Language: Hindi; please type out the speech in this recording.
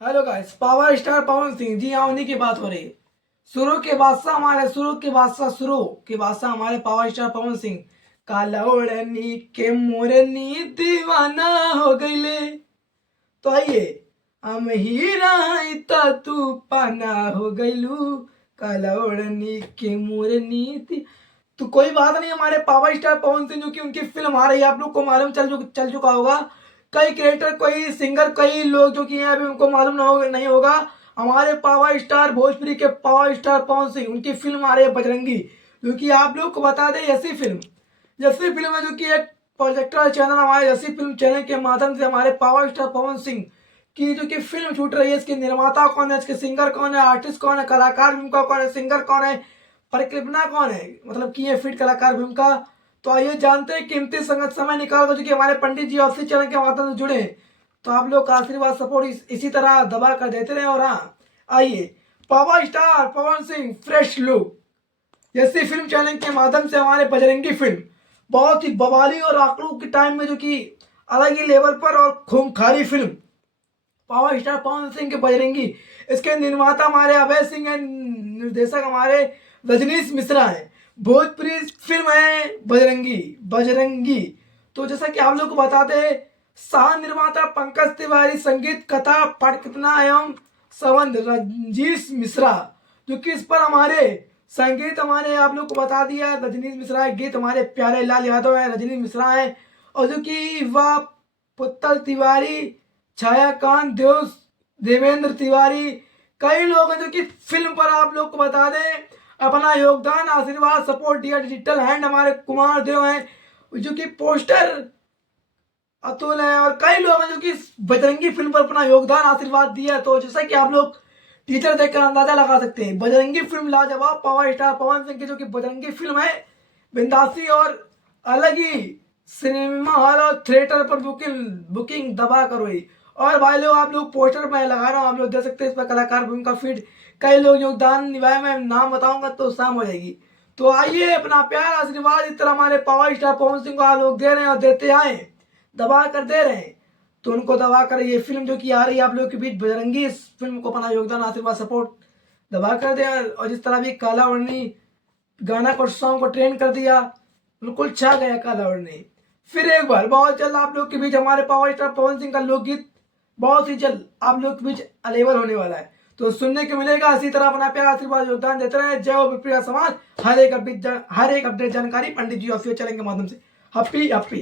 Hello guys, power star Pawan Singh ji हाँ, उन्हीं की बात हो रही है। शुरू के बादशाह हमारे पावर स्टार पवन सिंह। काला ओढ़नी के मोरनी दीवाना हो गईले। तो आइए, हम हीरा हई त तू पाना हो गईलू। काला ओढ़नी के मोरनी तो कोई बात नहीं, हमारे पावर स्टार पवन सिंह जो कि उनकी फिल्म आ रही है, आप लोग को मालूम चल चुका होगा। कई क्रिएटर, कई सिंगर, कई लोग जो कि हैं अभी उनको मालूम नहीं होगा। हमारे पावर स्टार भोजपुरी के पावर स्टार पवन सिंह, उनकी फिल्म आ रही है बजरंगी। जो कि आप लोग को बता दें, ऐसी फिल्म है जो कि एक प्रोजेक्टर चैनल, हमारे ऐसी फिल्म चैनल के माध्यम से हमारे पावर स्टार पवन सिंह की जो कि फिल्म छूट रही है। इसके निर्माता कौन है, इसके सिंगर कौन है, आर्टिस्ट कौन है, कलाकार भूमिका कौन है, सिंगर कौन है, परिकल्पना कौन है, मतलब की है फिट कलाकार भूमिका। तो आइए जानते हैं, कीमती संगत समय निकाल कर जो कि हमारे पंडित जी ऑफिस चैनल के माध्यम से जुड़े हैं। तो आप लोग का आशीर्वाद सपोर्ट इसी तरह दबा कर देते रहे। और हाँ, आइए, power star Pawan Singh fresh look जैसी फिल्म चैनल के माध्यम से हमारे बजरंगी फिल्म बहुत ही बवाली और आंकड़ों के टाइम में जो कि अलग ही लेवल पर और खूंखारी film power star Pawan Singh के बजरंगी। इसके निर्माता हमारे अभय सिंह है, निर्देशक हमारे रजनीश मिश्रा है। भोजपुरी फिल्म है बजरंगी बजरंगी। तो जैसा कि आप लोग को बताते हैं, सह निर्माता पंकज तिवारी, संगीत कथा पटकथा एवं संबंध रजनीश मिश्रा। जो कि इस पर हमारे संगीत हमारे आप लोग को बता दिया रजनीश मिश्रा है, गीत हमारे प्यारे लाल यादव है, रजनीश मिश्रा है। और जो कि वह पुत्तल तिवारी, छायाकांत देवेंद्र तिवारी, कई लोग हैं जो कि फिल्म पर आप लोग को बता दें अपना योगदान, आशीर्वाद, सपोर्ट दिया। डिजिटल हैंड हमारे कुमार देव हैं, जो कि पोस्टर अतुल है, और कई लोग हैं जो कि बजरंगी फिल्म पर अपना योगदान, आशीर्वाद दिया। तो जैसा कि आप लोग टीचर देखकर अंदाजा लगा सकते हैं, बजरंगी फिल्म लाजवाब। पावर स्टार पवन सिंह की जो कि बजरंगी फिल्म है, बिंदासी और अलग ही सिनेमा हॉल और थिएटर पर बुकिंग दबा कर हुई। और भाई लोग, आप लोग पोस्टर में लगा रहा हूँ, आप लोग देख सकते हैं इस पर कलाकार भूमिका फीड कई लोग योगदान निभाए। मैं नाम बताऊंगा तो शाम हो जाएगी। तो आइए, अपना प्यार आशीर्वाद इस तरह हमारे पावर स्टार पवन सिंह को आप लोग दे रहे हैं और देते आए, दबा कर दे रहे हैं। तो उनको दबा कर ये फिल्म जो कि आ रही है आप लोग के बीच बजरंगी, इस फिल्म को अपना योगदान, आशीर्वाद, सपोर्ट दबा कर दे। और जिस तरह भी काला ओढ़नी गाना को, सॉन्ग को ट्रेंड कर दिया, बिल्कुल छा गया काला ओढ़नी। फिर एक बार बहुत जल्द आप लोग के बीच हमारे पावर स्टार पवन सिंह का लोकगीत बहुत ही जल्द आप लोग के बीच अवेलेबल होने वाला है। तो सुनने को मिलेगा। इसी तरह अपना प्यार आशीर्वाद योगदान देते रहे। जय हो विप्रिया समाज। हर एक अपडेट जानकारी पंडित जी ऑफिशियल चैनल के माध्यम से। Happy happy